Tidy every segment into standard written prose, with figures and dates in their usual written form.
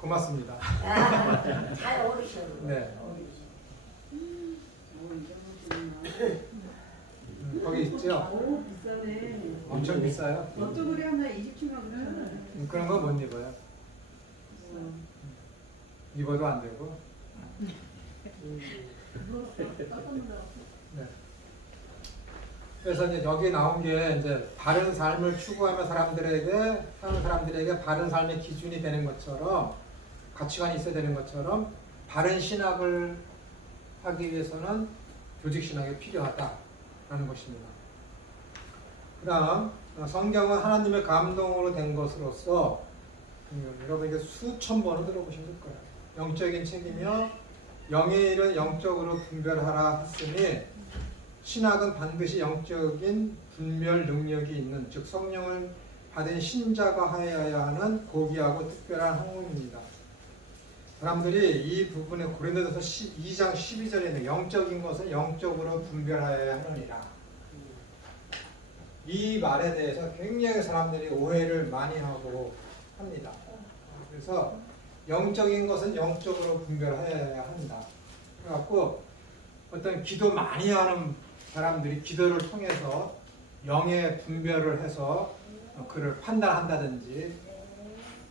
고맙습니다. 잘 어울리셔. 네. 거기 있죠? 오 비싸네. 엄청 비싸요. 어쩌고리 하나 27만 그러잖아요. 그런 거 못 입어요. 입어도 안 되고. 네. 그래서 이제 여기 나온 게 이제 바른 삶을 추구하며 사는 사람들에게 바른 삶의 기준이 되는 것처럼 가치관이 있어야 되는 것처럼 바른 신학을 하기 위해서는 조직 신학이 필요하다라는 것입니다. 그다음 성경은 하나님의 감동으로 된 것으로서 여러분 이게 수천 번을 들어보셨을 거예요. 영적인 책이며 영의 일은 영적으로 분별하라 했으니 신학은 반드시 영적인 분별 능력이 있는 즉 성령을 받은 신자가 하여야 하는 고귀하고 특별한 학문입니다. 사람들이 이 부분에 고린도전서 2장 12절에 있는 영적인 것은 영적으로 분별하여야 하느니라. 이 말에 대해서 굉장히 사람들이 오해를 많이 하고 합니다. 그래서 영적인 것은 영적으로 분별해야 한다. 그래갖고 어떤 기도 많이 하는 사람들이 기도를 통해서 영의 분별을 해서 그를 판단한다든지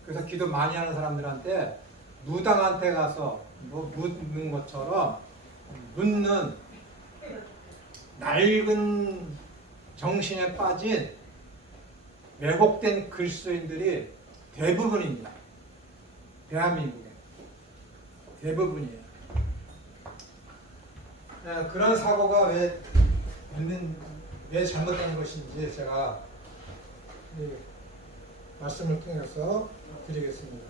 그래서 기도 많이 하는 사람들한테 무당한테 가서 뭐 묻는 것처럼 묻는 낡은 정신에 빠진 왜곡된 그리스도인들이 대부분입니다. 대한민국에 대부분이에요. 그런 사고가 왜 잘못된 것인지 제가 말씀을 통해서 드리겠습니다.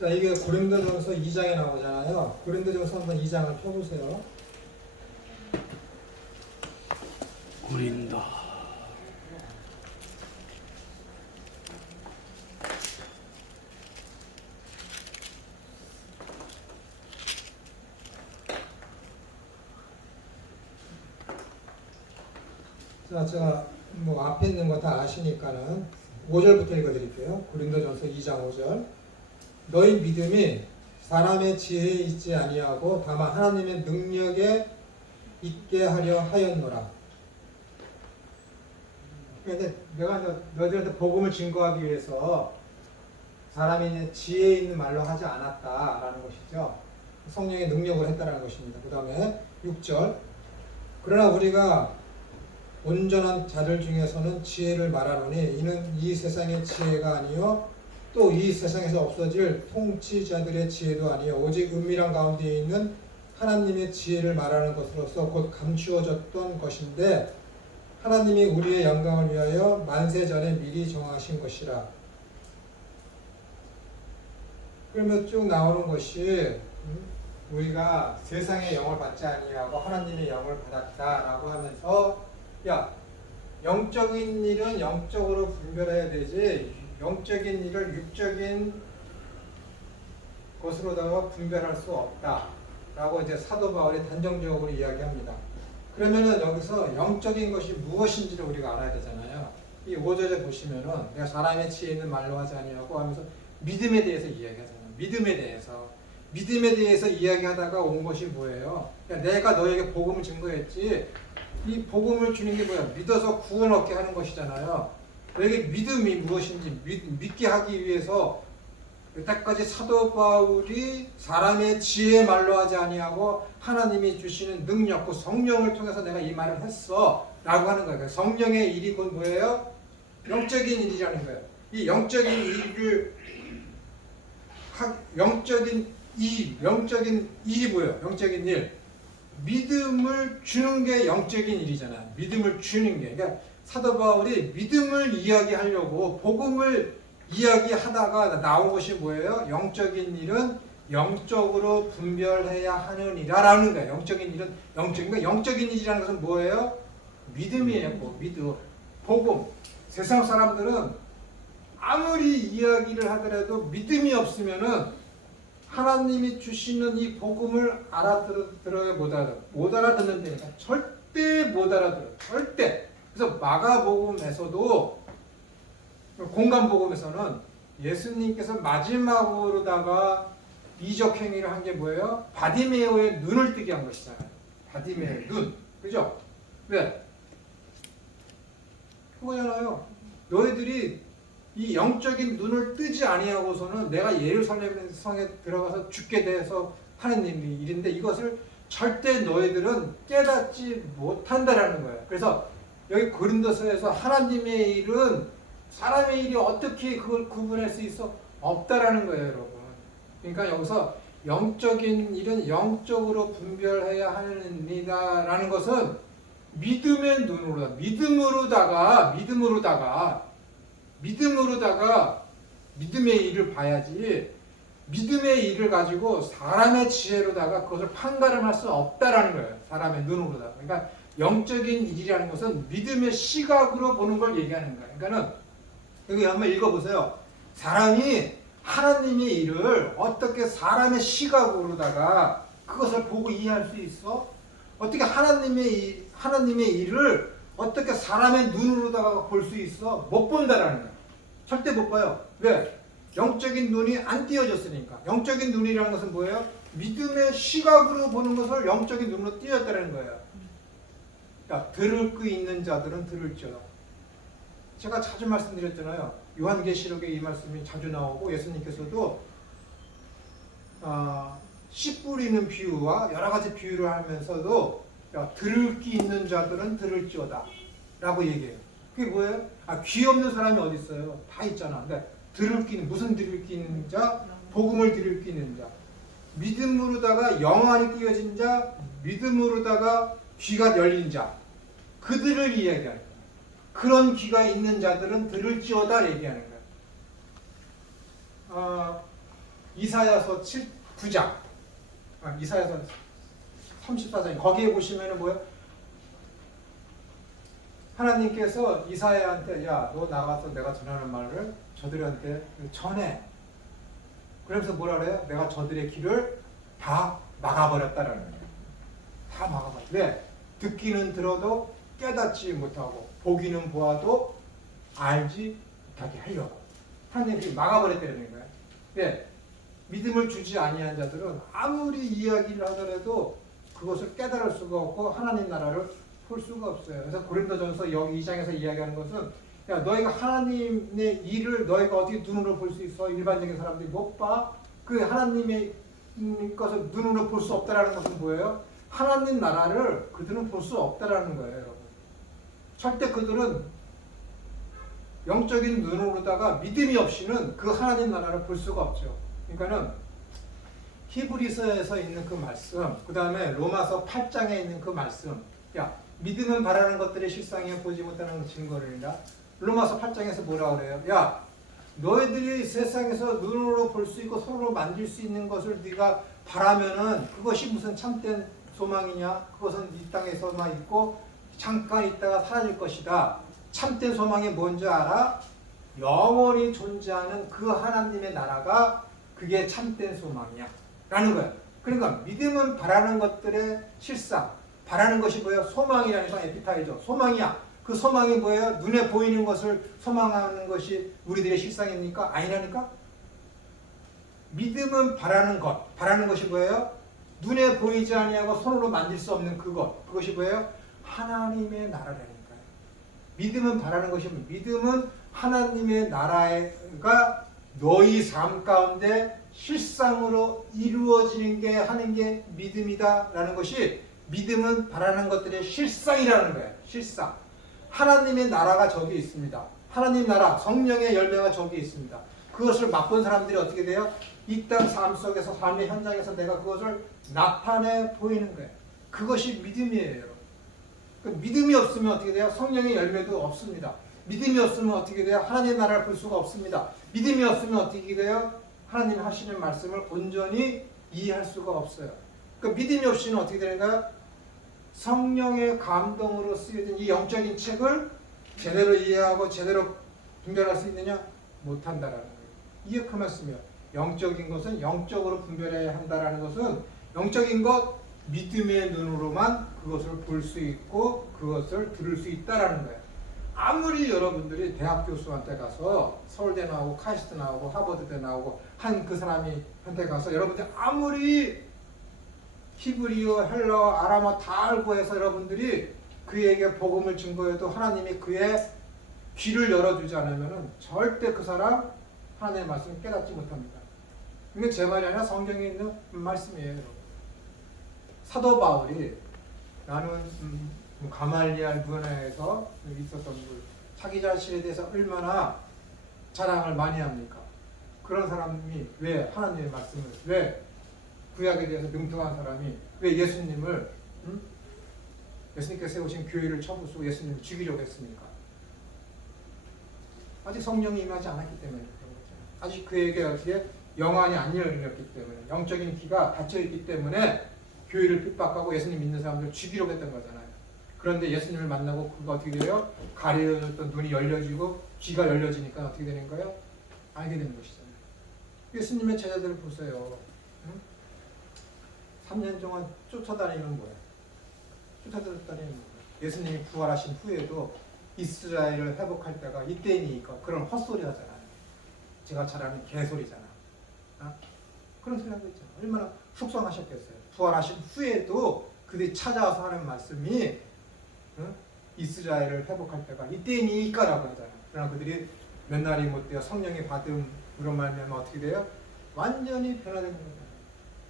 자, 이게 고린도전서 2장에 나오잖아요. 고린도전서 한번 2장을 펴보세요. 고린도 자, 제가 뭐 앞에 있는 거 다 아시니까는 5절부터 읽어드릴게요. 고린도전서 2장 5절. 너희 믿음이 사람의 지혜에 있지 아니하고 다만 하나님의 능력에 있게 하려 하였노라. 그런데 내가 너희들한테 복음을 증거하기 위해서 사람이 지혜 있는 말로 하지 않았다라는 것이죠. 성령의 능력을 했다라는 것입니다. 그 다음에 6절. 그러나 우리가 온전한 자들 중에서는 지혜를 말하노니 이는 이 세상의 지혜가 아니요 또 이 세상에서 없어질 통치자들의 지혜도 아니요 오직 은밀한 가운데 있는 하나님의 지혜를 말하는 것으로서 곧 감추어졌던 것인데 하나님이 우리의 영광을 위하여 만세 전에 미리 정하신 것이라. 그러면 쭉 나오는 것이 우리가 세상의 영을 받지 아니하고 하나님의 영을 받았다라고 하면서 야, 영적인 일은 영적으로 분별해야 되지 영적인 일을 육적인 것으로다가 분별할 수 없다라고 이제 사도 바울이 단정적으로 이야기합니다. 그러면은 여기서 영적인 것이 무엇인지를 우리가 알아야 되잖아요. 이 5절에 보시면은 내가 사람의 지혜 있는 말로 하지 아니하고 하면서 믿음에 대해서 이야기하잖아요. 믿음에 대해서 이야기하다가 온 것이 뭐예요? 내가 너에게 복음을 증거했지. 이 복음을 주는 게 뭐야? 믿어서 구원 얻게 하는 것이잖아요. 너에게 믿음이 무엇인지 믿게 하기 위해서 여태까지 사도 바울이 사람의 지혜의 말로 하지 아니하고 하나님이 주시는 능력, 그 성령을 통해서 내가 이 말을 했어 라고 하는 거예요. 성령의 일이 곧 뭐예요? 영적인 일이라는 거예요. 이 영적인 일을 영적인 일이 뭐예요? 영적인 일. 믿음을 주는 게 영적인 일이잖아요. 믿음을 주는 게. 그러니까 사도 바울이 믿음을 이야기하려고 복음을 이야기하다가 나온 것이 뭐예요? 영적인 일은 영적으로 분별해야 하느니라라는 거예요. 영적인 일은 영적인 일이라는 것은 뭐예요? 믿음이에요. 믿음. 복음. 세상 사람들은 아무리 이야기를 하더라도 믿음이 없으면은 하나님이 주시는 이 복음을 알아들어야 못 알아듣는다니까. 절대 못 알아들어요. 절대. 그래서 마가복음에서도 공간복음에서는 예수님께서 마지막으로다가 이적 행위를 한 게 뭐예요? 바디메오의 눈을 뜨게 한 것이잖아요. 바디메오의 눈. 그죠? 왜? 그거잖아요. 너희들이 이 영적인 눈을 뜨지 아니하고서는 내가 예루살렘 성에 들어가서 죽게 돼서 하는 일인데 이것을 절대 너희들은 깨닫지 못한다라는 거예요. 그래서 여기 고린도서에서 하나님의 일은 사람의 일이 어떻게 그걸 구분할 수 있어? 없다라는 거예요, 여러분. 그러니까 여기서 영적인 일은 영적으로 분별해야 하는 일이다라는 것은 믿음의 눈으로, 믿음으로다가 믿음의 일을 봐야지 믿음의 일을 가지고 사람의 지혜로다가 그것을 판가름할 수 없다라는 거예요. 사람의 눈으로다가. 그러니까 영적인 일이라는 것은 믿음의 시각으로 보는 걸 얘기하는 거예요. 그러니까는 여기 한번 읽어보세요. 사람이 하나님의 일을 어떻게 사람의 시각으로다가 그것을 보고 이해할 수 있어? 어떻게 하나님의 일을 어떻게 사람의 눈으로다가 볼 수 있어? 못 본다라는 거예요. 절대 못 봐요. 왜? 영적인 눈이 안 띄어졌으니까. 영적인 눈이라는 것은 뭐예요? 믿음의 시각으로 보는 것을 영적인 눈으로 띄었다는 거예요. 그러니까 들을 그 있는 자들은 들을지어다. 제가 자주 말씀드렸잖아요. 요한계시록에 이 말씀이 자주 나오고 예수님께서도 씨 뿌리는 비유와 여러 가지 비유를 하면서도 들을 귀 있는 자들은 들을지어다 라고 얘기해요. 그게 뭐예요? 귀 없는 사람이 어디 있어요? 다 있잖아. 근데 들을 귀는 무슨 들을 귀 있는 자? 복음을 들을 귀 있는 자. 믿음으로다가 영안이 띄어진 자, 믿음으로다가 귀가 열린 자. 그들을 이야기하는 거예요. 그런 귀가 있는 자들은 들을지어다 얘기하는 거예요. 이사야서 9장, 이사야서 34장 거기에 보시면은 뭐예요? 하나님께서 이사야한테 야, 너 나가서 내가 전하는 말을 저들한테 전해. 그러면서 뭐라 그래요? 내가 저들의 길을 다 막아버렸다라는 거예요. 다 막아버렸다. 왜? 듣기는 들어도 깨닫지 못하고 보기는 보아도 알지 못하게 하려고. 하나님이 막아버렸다는 거예요. 왜? 믿음을 주지 아니한 자들은 아무리 이야기를 하더라도 그것을 깨달을 수가 없고 하나님 나라를 볼 수가 없어요. 그래서 고린도전서 여기 2장에서 이야기하는 것은 야, 너희가 하나님의 일을 너희가 어떻게 눈으로 볼 수 있어? 일반적인 사람들이 못 봐? 그 하나님의 것을 눈으로 볼 수 없다라는 것은 뭐예요? 하나님 나라를 그들은 볼 수 없다라는 거예요, 여러분. 절대 그들은 영적인 눈으로다가 믿음이 없이는 그 하나님 나라를 볼 수가 없죠. 그러니까는 히브리서에서 있는 그 말씀, 그 다음에 로마서 8장에 있는 그 말씀, 야, 믿음은 바라는 것들의 실상이요 보지 못하는 증거를이라. 로마서 8장에서 뭐라 그래요? 야, 너희들이 세상에서 눈으로 볼 수 있고 손으로 만질 수 있는 것을 네가 바라면은 그것이 무슨 참된 소망이냐? 그것은 이 땅에서만 있고 잠깐 있다가 사라질 것이다. 참된 소망이 뭔지 알아? 영원히 존재하는 그 하나님의 나라가 그게 참된 소망이야 라는 거예요. 그러니까 믿음은 바라는 것들의 실상, 바라는 것이 뭐예요? 소망이라는 건 에피타이저, 소망이야. 그 소망이 뭐예요? 눈에 보이는 것을 소망하는 것이 우리들의 실상입니까? 아니라니까? 믿음은 바라는 것, 바라는 것이 뭐예요? 눈에 보이지 아니하고 손으로 만질 수 없는 그것, 그것이 뭐예요? 하나님의 나라라니까요. 믿음은 바라는 것이 뭐예요? 믿음은 하나님의 나라가 너희 삶 가운데 실상으로 이루어지는 게 하는 게 믿음이다라는 것이 믿음은 바라는 것들의 실상이라는 거예요. 실상. 하나님의 나라가 저기 있습니다. 하나님 나라, 성령의 열매가 저기 있습니다. 그것을 맛본 사람들이 어떻게 돼요? 이 땅 삶 속에서, 삶의 현장에서 내가 그것을 나타내 보이는 거예요. 그것이 믿음이에요. 믿음이 없으면 어떻게 돼요? 성령의 열매도 없습니다. 믿음이 없으면 어떻게 돼요? 하나님의 나라를 볼 수가 없습니다. 믿음이 없으면 어떻게 돼요? 하나님 하시는 말씀을 온전히 이해할 수가 없어요. 그러니까 믿음이 없이는 어떻게 되는가요? 성령의 감동으로 쓰여진 이 영적인 책을 제대로 이해하고 제대로 분별할 수 있느냐? 못한다라는 거예요. 이게 그 말씀이에요. 영적인 것은 영적으로 분별해야 한다라는 것은 영적인 것, 믿음의 눈으로만 그것을 볼 수 있고 그것을 들을 수 있다라는 거예요. 아무리 여러분들이 대학 교수한테 가서 서울대 나오고 카이스트 나오고 하버드대 나오고 한 그 사람이 한테 가서 여러분들 아무리 히브리어, 헬라어, 아람어 다 알고 해서 여러분들이 그에게 복음을 증거해도 하나님이 그의 귀를 열어주지 않으면 절대 그 사람 하나님의 말씀을 깨닫지 못합니다. 이건 제 말이 아니라 성경에 있는 말씀이에요. 여러분. 사도 바울이 나는 가말리알 문화에서 있었던 분, 자기 자신에 대해서 얼마나 자랑을 많이 합니까? 그런 사람이 왜 하나님의 말씀을, 왜 구약에 대해서 능통한 사람이 왜 예수님을 예수님께서 세우신 교회를 쳐부수고 예수님을 죽이려고 했습니까? 아직 성령이 임하지 않았기 때문에 그런 거죠. 아직 그에게 어떻게 영안이 안 열렸기 때문에 영적인 귀가 닫혀있기 때문에 교회를 핍박하고 예수님 믿는 사람들을 죽이려고 했던 거잖아요. 그런데 예수님을 만나고 그가 어떻게 돼요? 가려졌던 눈이 열려지고 귀가 열려지니까 어떻게 되는 거예요? 알게 되는 것이잖아요. 예수님의 제자들을 보세요. 3년 동안 쫓아다니는 거예요. 쫓아다니는 거예요. 예수님이 부활하신 후에도 이스라엘을 회복할 때가 이때니까 그런 헛소리 하잖아요. 제가 잘 아는 개소리잖아. 그런 소리 하고 있잖아요. 얼마나 속상하셨겠어요. 부활하신 후에도 그들이 찾아와서 하는 말씀이 이스라엘을 회복할 때가 이때니까라고 하잖아요. 그러나 그들이 몇 날이 못 되어 성령의 받음으로 말미암아 어떻게 돼요? 완전히 변화되는 거잖아요.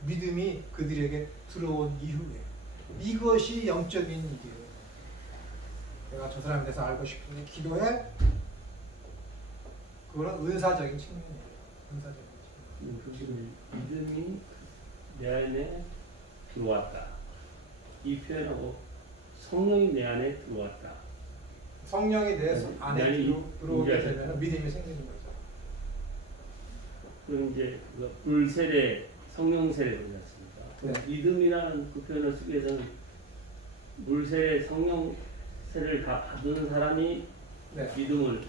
믿음이 그들에게 들어온 이후에 이것이 영적인 일이에요. 내가 저 사람에 대해서 알고 싶은데 기도해? 그거는 은사적인 측면이에요. 은사적인 측면. 지금 믿음이 내 안에 들어왔다. 이 표현하고 성령이 내 안에 들어왔다. 성령이 내 안에 들어오게 인자하셨다. 되면 믿음이 생기는 거죠. 그럼 이제 물세례, 성령 세례를 하지 않습니까? 네. 믿음이라는 그 표현을 쓰기 위해서는 물세례, 성령 세례를 다 받는 사람이 네. 믿음을.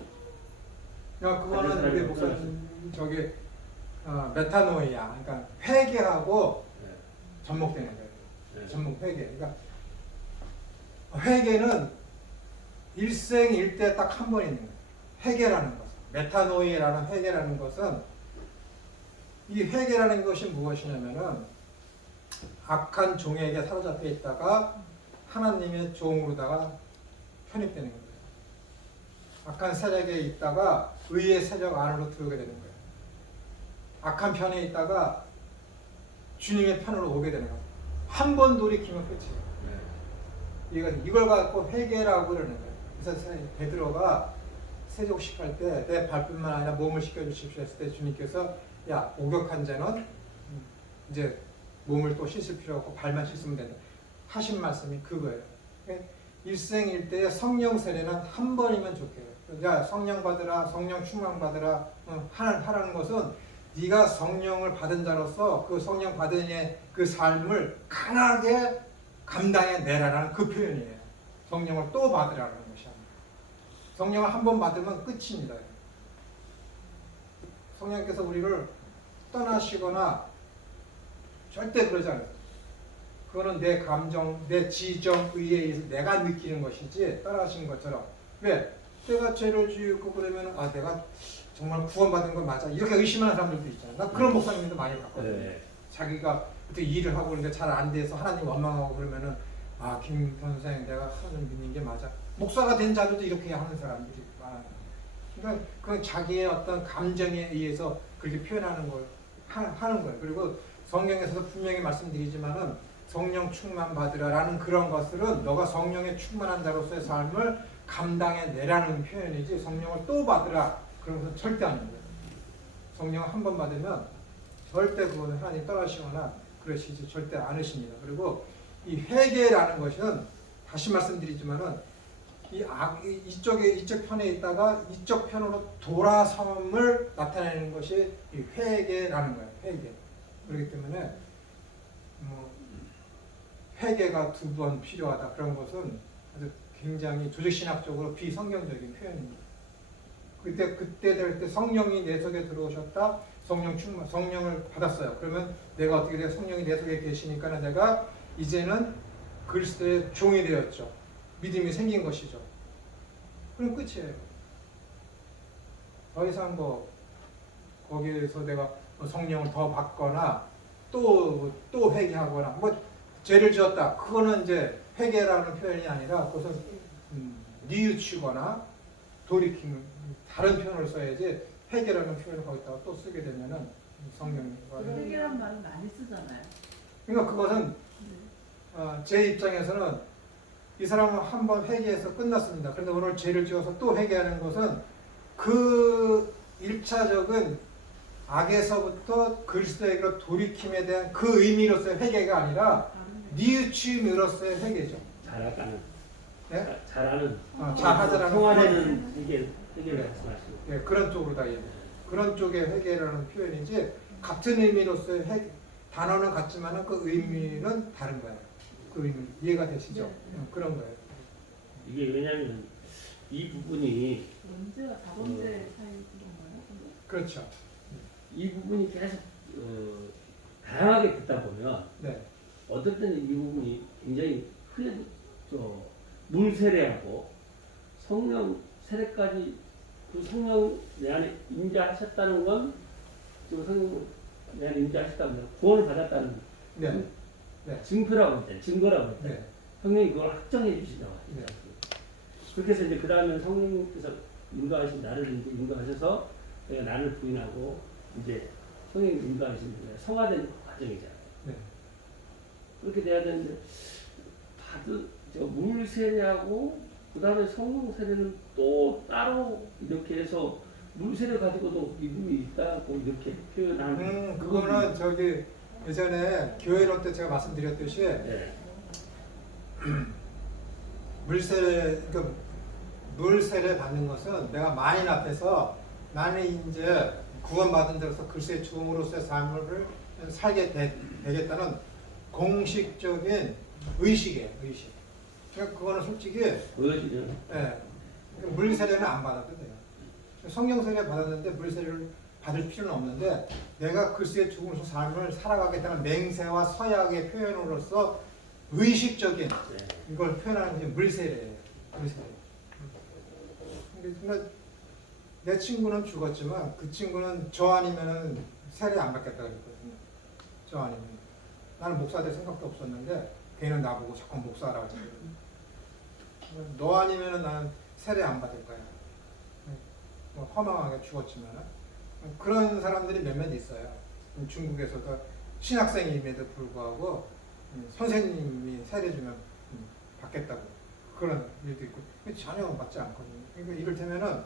그러니까 그거는 우리 목사님 저기 메타노이아, 그러니까 회개하고 네. 접목되는 거예요. 네. 접목 회개. 그러니까 회개는 일생일대 딱 한 번 있는 거예요. 회개라는 것은 메타노이라는 회개라는 것은 이 회개라는 것이 무엇이냐면은 악한 종에게 사로잡혀 있다가 하나님의 종으로다가 편입되는 거예요. 악한 세력에 있다가 의의 세력 안으로 들어오게 되는 거예요. 악한 편에 있다가 주님의 편으로 오게 되는 거예요. 한 번 돌이키면 끝이에요. 이걸 갖고 회개라고 그러는 거예요. 그래서 베드로가 세족식할 때 내 발뿐만 아니라 몸을 씻겨주십시오 했을 때 주님께서 야, 목욕한 자는 이제 몸을 또 씻을 필요 없고 발만 씻으면 된다 하신 말씀이 그거예요. 일생일대의 성령 세례는 한 번이면 좋게요. 야, 성령 받으라, 성령 충만 받으라 하라는 것은 네가 성령을 받은 자로서 그 성령 받은 이의 그 삶을 강하게 감당해 내라라는 그 표현이에요. 성령을 또 받으라는 것이 아니에요. 성령을 한 번 받으면 끝입니다. 성령께서 우리를 떠나시거나 절대 그러지 않아요. 그거는 내 감정, 내 지정, 의에 의해서 내가 느끼는 것이지 떠나신 것처럼. 왜? 내가 죄를 지었고 그러면 내가 정말 구원받은 건 맞아. 이렇게 의심하는 사람들도 있잖아요. 나 그런 목사님도 많이 봤거든요. 네. 자기가 어떻게 일을 하고 그러는데 잘 안 돼서 하나님 원망하고 그러면은 김 선생 내가 하나님 믿는 게 맞아. 목사가 된 자들도 이렇게 하는 사람들이 많아요. 그러니까 그건 자기의 어떤 감정에 의해서 그렇게 표현하는 걸 하는 거예요. 그리고 성경에서도 분명히 말씀드리지만은 성령 충만 받으라라는 그런 것들은 너가 성령에 충만한 자로서의 삶을 감당해 내라는 표현이지 성령을 또 받으라 그런 것은 절대 아닙니다. 성령 한 번 받으면 절대 그거는 하나님 떠나시거나 그러시지 절대 않으십니다. 그리고 이 회개라는 것은 다시 말씀드리지만은 이쪽 편에 있다가 이쪽 편으로 돌아섬을 나타내는 것이 이 회개라는 거예요. 회개. 그렇기 때문에 회개가 두 번 필요하다 그런 것은 아주 굉장히 조직신학적으로 비성경적인 표현입니다. 그때 될 때 성령이 내 속에 들어오셨다. 성령 충만, 성령을 받았어요. 그러면 내가 어떻게 돼요? 성령이 내 속에 계시니까 내가 이제는 그리스도의 종이 되었죠. 믿음이 생긴 것이죠. 그럼 끝이에요. 더 이상 뭐 거기에서 내가 뭐 성령을 더 받거나 또 회개하거나 뭐 죄를 지었다. 그거는 이제 회개라는 표현이 아니라 그것은 뉘우치거나 돌이키는 다른 표현을 써야지 회개라는 표현을 거기다가 또 쓰게 되면은 성령과 회개란 말은 많이 쓰잖아요. 그러니까 그것은 네. 제 입장에서는 이 사람은 한 번 회개해서 끝났습니다. 그런데 오늘 죄를 지어서 또 회개하는 것은 그 1차적인 악에서부터 그리스도에게로 돌이킴에 대한 그 의미로서의 회개가 아니라 뉘우침으로서의 회개죠. 잘하는. 네? 잘하는. 잘하자라는 성화되는 회개를 말씀하시는. 네, 그런 쪽으로 다 얘기해요. 그런 쪽의 회개라는 표현이지 같은 의미로서의 회개, 단어는 같지만 그 의미는 다른 거예요. 그 의미 이해가 되시죠? 네. 그런 거예요. 이게 왜냐하면 이 부분이 문제가 4번째 사이 그런 거예요? 그렇죠. 이 부분이 계속 다양하게 듣다 보면 네. 어떨 때는 이 부분이 굉장히 크게 물 세례하고 성령 세례까지 그 성령 내 안에 임재하셨다는 건 지금 성령 내 안에 임재하셨다면 구원을 받았다는 네. 네. 증표라고 할 때, 증거라고 할 때, 네. 성령이 그걸 확정해 주신다고 하죠. 네. 그렇게 해서 이제 그 다음에 성령께서 인도하신 나를 이제 인도하셔서 내가 나를 부인하고 이제 성령이 인도하신 성화된 과정이잖아요. 네. 그렇게 돼야 되는데 물 세례하고 그 다음에 성령 세례는 또 따로 이렇게 해서 물 세례 가지고도 믿음이 있다고 이렇게 표현하는 그거는 저기 예전에 교회론 때 제가 말씀드렸듯이 네. 물세례 받는 것은 내가 만인 앞에서 나는 이제 구원받은 데로서 글쎄 죽음으로서의 삶을 살게 되겠다는 공식적인 의식이에요. 의식. 그러니까 그거는 솔직히 보여지는 물세례는 안 받아도 돼요. 성령 세례 받았는데 물세례를 받을 필요는 없는데 내가 글쎄 죽음으로서 삶을 살아가겠다는 맹세와 서약의 표현으로서 의식적인 이걸 표현하는 게 물세례예요. 물세례. 그러니까 내 친구는 죽었지만 그 친구는 저 아니면은 세례 안 받겠다 그랬거든요. 저 아니면 나는 목사 될 생각도 없었는데 걔는 나보고 자꾸 목사라고 그러거든요. 너 아니면은 나는 세례 안 받을 거야. 뭐 허망하게 죽었지만은 그런 사람들이 몇몇 있어요. 중국에서도 신학생임에도 불구하고 선생님이 세례 주면 받겠다고 그런 일도 있고 전혀 받지 않거든요. 그러니까 이를테면은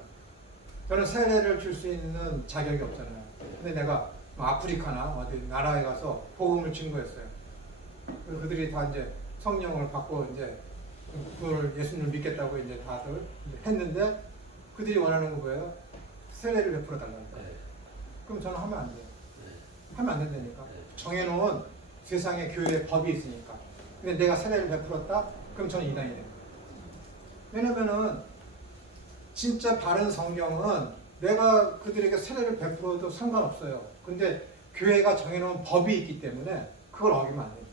저는 세례를 줄 수 있는 자격이 없잖아요. 근데 내가 아프리카나 어디 나라에 가서 복음을 증거했어요. 그들이 다 이제 성령을 받고 이제 그걸 예수님을 믿겠다고 이제 다들 했는데 그들이 원하는 거 뭐예요? 세례를 베풀어 달라는 거예요. 그럼 저는 하면 안 돼요. 하면 안 된다니까. 정해놓은 세상의 교회의 법이 있으니까. 근데 내가 세례를 베풀었다? 그럼 저는 이단이 돼요. 왜냐면은 진짜 바른 성경은 내가 그들에게 세례를 베풀어도 상관없어요. 근데 교회가 정해놓은 법이 있기 때문에 그걸 어기면 안 돼요.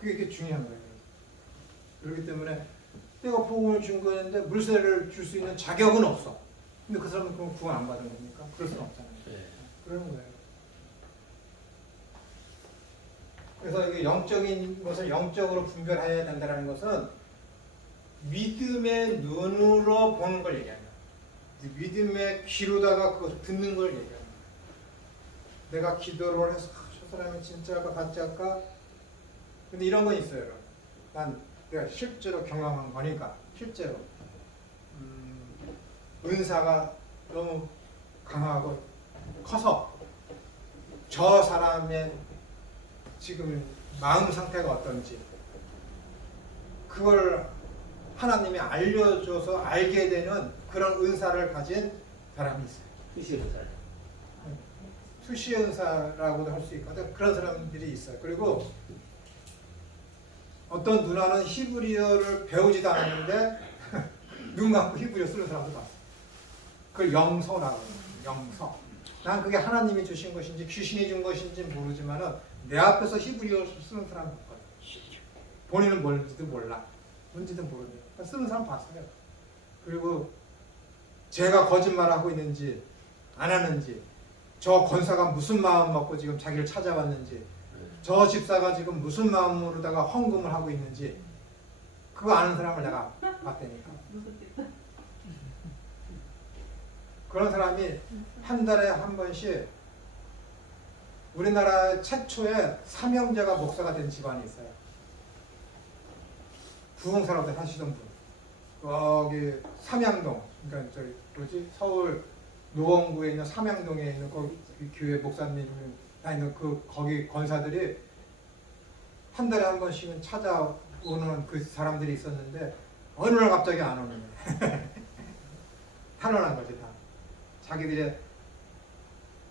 그게 중요한 거예요. 그렇기 때문에 내가 복음을 준 거였는데 물세례를 줄 수 있는 자격은 없어. 근데 그 사람은 그럼 구원 안 받은 겁니까? 그럴 수는 없잖아요. 그러는 거예요. 그래서 이게 영적인 것을 영적으로 분별해야 된다는 것은 믿음의 눈으로 보는 걸 얘기합니다. 믿음의 귀로다가 그것을 듣는 걸 얘기합니다. 내가 기도를 해서 저 사람이 진짜일까 가짜일까? 근데 이런 건 있어요. 여러분. 난 내가 실제로 경험한 거니까 실제로 은사가 너무 강하고 커서 저 사람의 지금 마음 상태가 어떤지 그걸 하나님이 알려줘서 알게 되는 그런 은사를 가진 사람이 있어요. 수시의 은사. 수시의 은사라고도 할 수 있거든. 그런 사람들이 있어요. 그리고 어떤 누나는 히브리어를 배우지도 않았는데 눈 감고 히브리어 쓰는 사람도 봤어. 그걸 영서라고 해요. 영서. 난 그게 하나님이 주신 것인지 귀신이 준 것인지 모르지만은 내 앞에서 히브리어 쓰는 사람 봤거든. 본인은 뭔지도 몰라. 뭔지도 모르는데 쓰는 사람 봤어요. 그리고 제가 거짓말하고 있는지 안 하는지, 저 권사가 무슨 마음 먹고 지금 자기를 찾아왔는지, 저 집사가 지금 무슨 마음으로다가 헌금을 하고 있는지 그거 아는 사람을 내가 봤다니까. 무섭겠다. 그런 사람이 한 달에 한 번씩 우리나라 최초의 삼형제가 목사가 된 집안이 있어요. 부흥사라고 하시던 분. 거기 삼양동, 그러니까 저기 뭐지, 서울 노원구에 있는 삼양동에 있는 거기 교회 목사님 다니는 그 거기 권사들이 한 달에 한 번씩은 찾아오는 그 사람들이 있었는데 어느 날 갑자기 안 오는 거예요. 탄원한 거지 다. 자기들의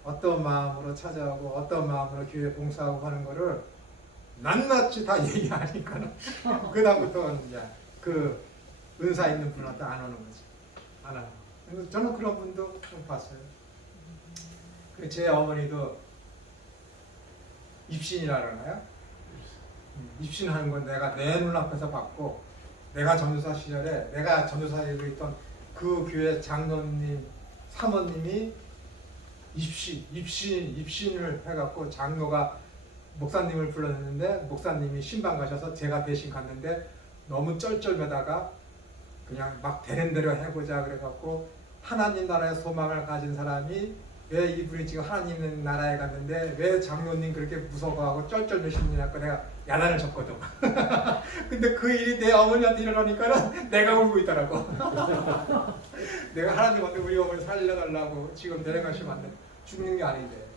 어떤 마음으로 찾아오고 어떤 마음으로 교회 봉사하고 하는 거를 낱낱이 다 얘기하니까는 그 다음부터는 이제 그 은사 있는 분한테 안 오는 거지. 안 하는 거. 그래서 저는 그런 분도 좀 봤어요. 제 어머니도 입신이라 그러나요? 입신하는 건 내가 내 눈앞에서 봤고, 내가 전도사 시절에 내가 전도사에 있던 그 교회 장로님, 사모님이 입신을 해갖고 장로가 목사님을 불렀는데 목사님이 신방 가셔서 제가 대신 갔는데 너무 쩔쩔매다가 그냥 막 되는 대로 해보자 그래갖고 하나님 나라의 소망을 가진 사람이 왜 이분이 지금 하나님 나라에 갔는데 왜 장로님 그렇게 무서워하고 쩔쩔매시느냐고 내가 야단을 쳤거든. 근데 그 일이 내 어머니한테 일어나니까는 내가 울고 있더라고. 내가 하나님한테 우리 어머니 살려달라고 지금 데려가시면 안 돼. 죽는 게 아닌데.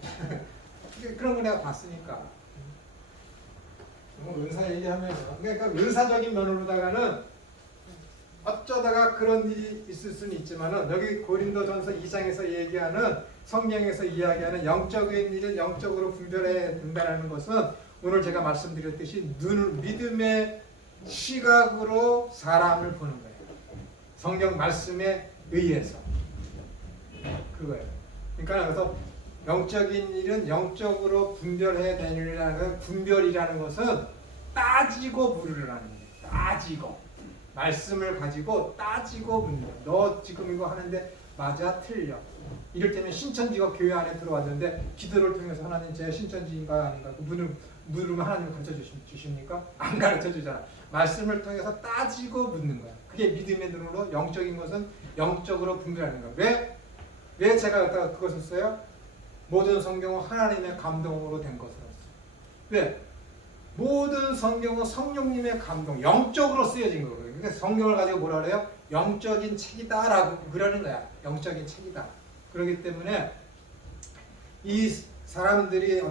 그런 거 내가 봤으니까. 은사 얘기하면서. 그러니까 은사적인 면으로다가는 어쩌다가 그런 일이 있을 수는 있지만은 여기 고린도전서 2장에서 얘기하는 성경에서 이야기하는 영적인 일을 영적으로 분별해야 된다는 것은 오늘 제가 말씀드렸듯이 믿음의 시각으로 사람을 보는 거예요. 성경 말씀에 의해서. 그거예요. 그러니까 그래서 영적인 일은 영적으로 분별해야 되느라는 분별이라는 것은 따지고 물으라는 거예요. 따지고. 말씀을 가지고 따지고 묻는 거예요. 너 지금 이거 하는데 맞아? 틀려? 이를테면 신천지가 교회 안에 들어왔는데 기도를 통해서 하나님 제 신천지인가 아닌가 물으면 하나님 가르쳐 주십니까? 안 가르쳐 주잖아. 말씀을 통해서 따지고 묻는 거야. 그게 믿음의 눈으로 영적인 것은 영적으로 분별하는 거야. 왜 제가 갖다가 그것을 써요? 모든 성경은 하나님의 감동으로 된 것으로 써. 왜? 모든 성경은 성령님의 감동, 영적으로 쓰여진 거거든요. 그러니까 성경을 가지고 뭐라 그래요? 영적인 책이다라고 그러는 거야. 영적인 책이다. 그렇기 때문에 이 사람들이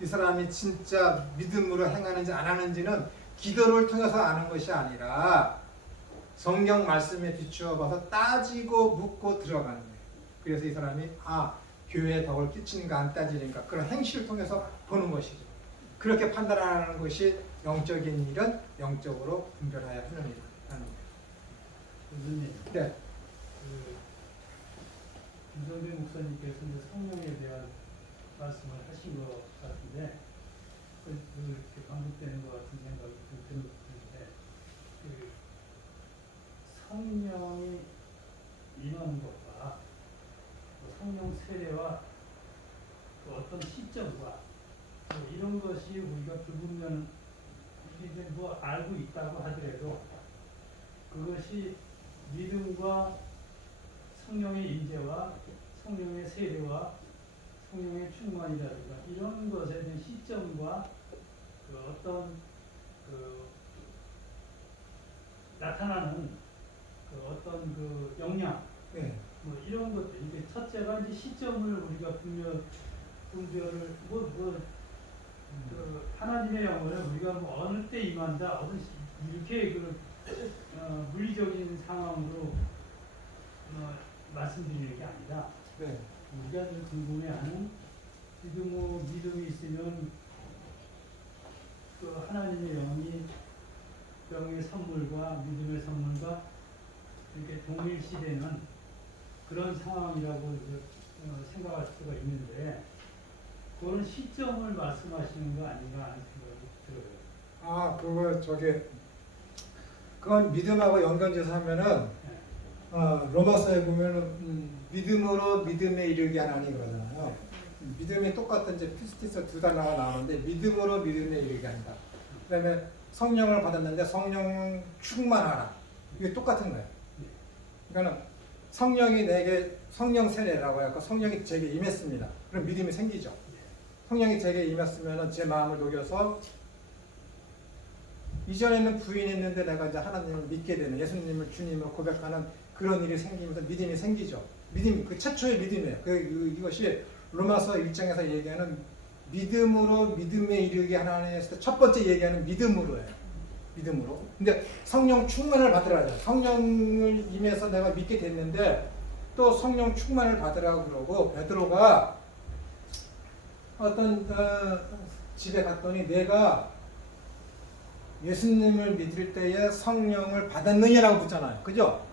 이 사람이 진짜 믿음으로 행하는지 안 하는지는 기도를 통해서 아는 것이 아니라 성경 말씀에 비추어 봐서 따지고 묻고 들어가는 거예요. 그래서 이 사람이 교회에 덕을 끼치는가 안 따지는가 그런 행실을 통해서 보는 것이죠. 그렇게 판단하는 것이 영적인 일은 영적으로 분별해야 하는 일이라는 거예요. 교수님, 네. 김성배 목사님께서 이제 성령에 대한 말씀을 하신 것 같은데, 이렇게 반복되는 것 같은 생각이 좀 드는데, 성령이 임하는 것과 성령 세례와 어떤 시점과 이런 것이 우리가 불분명 이게 뭐 알고 있다고 하더라도 그것이 믿음과 성령의 임재와 성령의 세례와 성령의 충만이라든가 이런 것에 대한 시점과 어떤 나타나는 어떤 역량 네. 뭐 이런 것들 이게 첫째가 이제 시점을 우리가 분별을 하나님의 영혼을 우리가 뭐 어느 때 임한다 이렇게 물리적인 상황으로 말씀드리는 게 아니라 네. 우리가 좀 궁금해하는 지금 뭐 믿음이 있으면 하나님의 영이 영의 선물과 믿음의 선물과 이렇게 동일시되는 그런 상황이라고 생각할 수가 있는데 그런 시점을 말씀하시는 거 아닌가 하는 생각이 들어요. 그건 믿음하고 연관돼서 하면은 로마서에 보면은 믿음으로 믿음에 이르게 하나니 그러잖아요. 믿음이 똑같은 이제 피스티스 두 단어가 나오는데 믿음으로 믿음에 이르게 한다. 그다음에 성령을 받았는데 성령 충만하라. 이게 똑같은 거예요. 그러니까는 성령이 내게 성령 세례라고 해서 성령이 제게 임했습니다. 그럼 믿음이 생기죠. 성령이 제게 임했으면은 제 마음을 녹여서 이전에는 부인했는데 내가 이제 하나님을 믿게 되는 예수님을 주님을 고백하는 그런 일이 생기면서 믿음이 생기죠. 믿음 그 최초의 믿음이에요. 이것이 로마서 1장에서 얘기하는 믿음으로 믿음에 이르게 하나님에서 첫 번째 얘기하는 믿음으로예요. 믿음으로. 근데 성령 충만을 받으라죠. 성령을 임해서 내가 믿게 됐는데 또 성령 충만을 받으라고 그러고 베드로가 어떤 집에 갔더니 내가 예수님을 믿을 때에 성령을 받았느냐라고 묻잖아요. 그죠?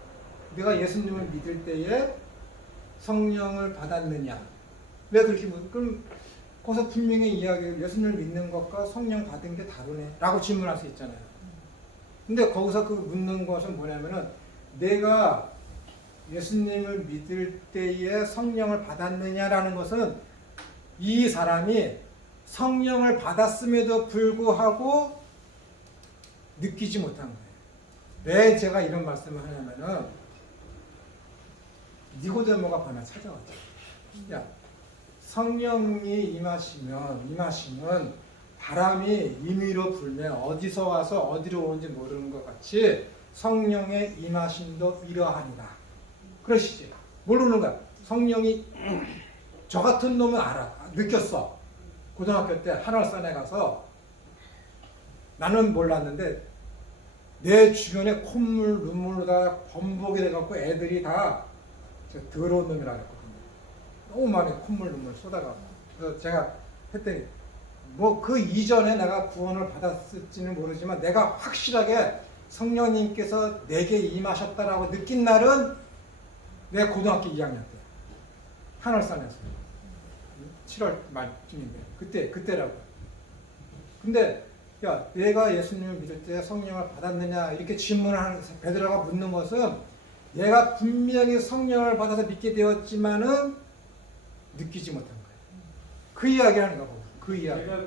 내가 예수님을 믿을 때에 성령을 받았느냐? 왜 그렇게 그럼 거기서 분명히 이야기를 예수님을 믿는 것과 성령 받은 게 다르네 라고 질문할 수 있잖아요. 근데 거기서 그 묻는 것은 뭐냐면은 내가 예수님을 믿을 때에 성령을 받았느냐라는 것은 이 사람이 성령을 받았음에도 불구하고 느끼지 못한 거예요. 왜 제가 이런 말씀을 하냐면은 니고데모가 밤에 찾아왔죠. 야, 성령이 임하시면 바람이 임의로 불면 어디서 와서 어디로 오는지 모르는 것 같이 성령의 임하심도 이러하니라. 그러시지. 모르는 거야. 성령이 저 같은 놈은 알아. 느꼈어. 고등학교 때 한월산에 가서 나는 몰랐는데 내 주변에 콧물, 눈물로 다 범벅이 돼갖고 애들이 다 더러운 놈이라 그랬거든요. 너무 많이 콧물, 눈물 쏟아가고. 그래서 제가 했더니 뭐 그 이전에 내가 구원을 받았을지는 모르지만 내가 확실하게 성령님께서 내게 임하셨다라고 느낀 날은 내 고등학교 2학년 때 한월산에서 7월 말쯤인데 그때라고. 근데 야, 내가 예수님을 믿을 때 성령을 받았느냐 이렇게 질문을 하는 베드로가 묻는 것은 얘가 분명히 성령을 받아서 믿게 되었지만은 느끼지 못한 거예요. 그 이야기하는 거고. 그 이야기. 제가